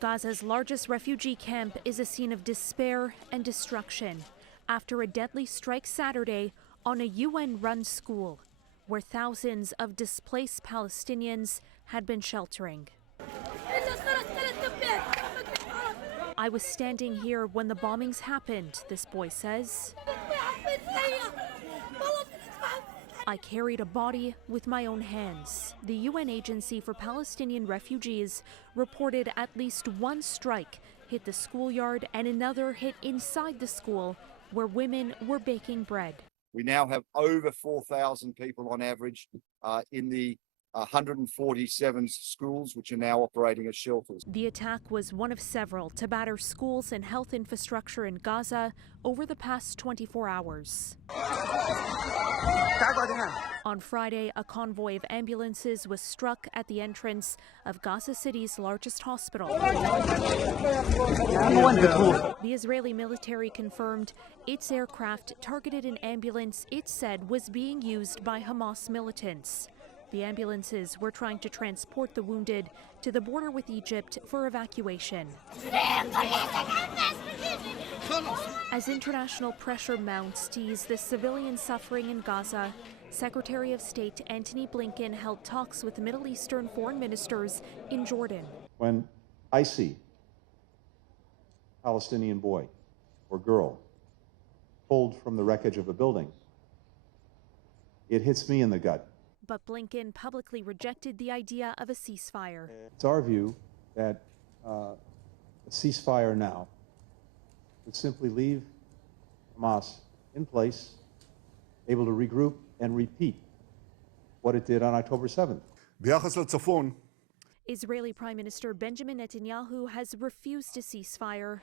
Gaza's largest refugee camp is a scene of despair and destruction after a deadly strike Saturday on a UN-run school where thousands of displaced Palestinians had been sheltering. I was standing here when the bombings happened, this boy says. I carried a body with my own hands. The UN Agency for Palestinian Refugees reported at least one strike hit the schoolyard and another hit inside the school where women were baking bread. We now have over 4,000 people on average in the 147 schools which are now operating as shelters. The attack was one of several to batter schools and health infrastructure in Gaza over the past 24 hours. On Friday, a convoy of ambulances was struck at the entrance of Gaza City's largest hospital. The Israeli military confirmed its aircraft targeted an ambulance it said was being used by Hamas militants. The ambulances were trying to transport the wounded to the border with Egypt for evacuation. As international pressure mounts to ease the civilian suffering in Gaza, Secretary of State Antony Blinken held talks with Middle Eastern foreign ministers in Jordan. When I see a Palestinian boy or girl pulled from the wreckage of a building, it hits me in the gut. But Blinken publicly rejected the idea of a ceasefire. It's our view that a ceasefire now would simply leave Hamas in place, able to regroup and repeat what it did on October 7th. Israeli Prime Minister Benjamin Netanyahu has refused a ceasefire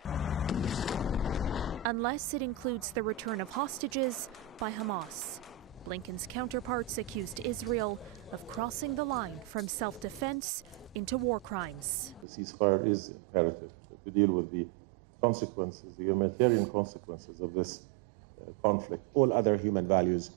unless it includes the return of hostages by Hamas. Blinken's counterparts accused Israel of crossing the line from self-defense into war crimes. The ceasefire is imperative to deal with the consequences, the humanitarian consequences of this conflict. All other human values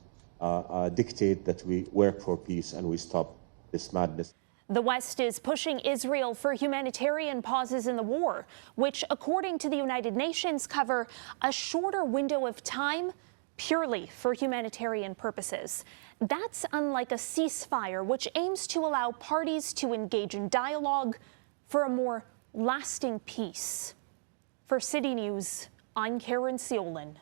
dictate that we work for peace and we stop this madness. The West is pushing Israel for humanitarian pauses in the war, which, according to the United Nations, cover a shorter window of time purely for humanitarian purposes. That's unlike a ceasefire, which aims to allow parties to engage in dialogue for a more lasting peace. For City News, I'm Caryn Ceolin.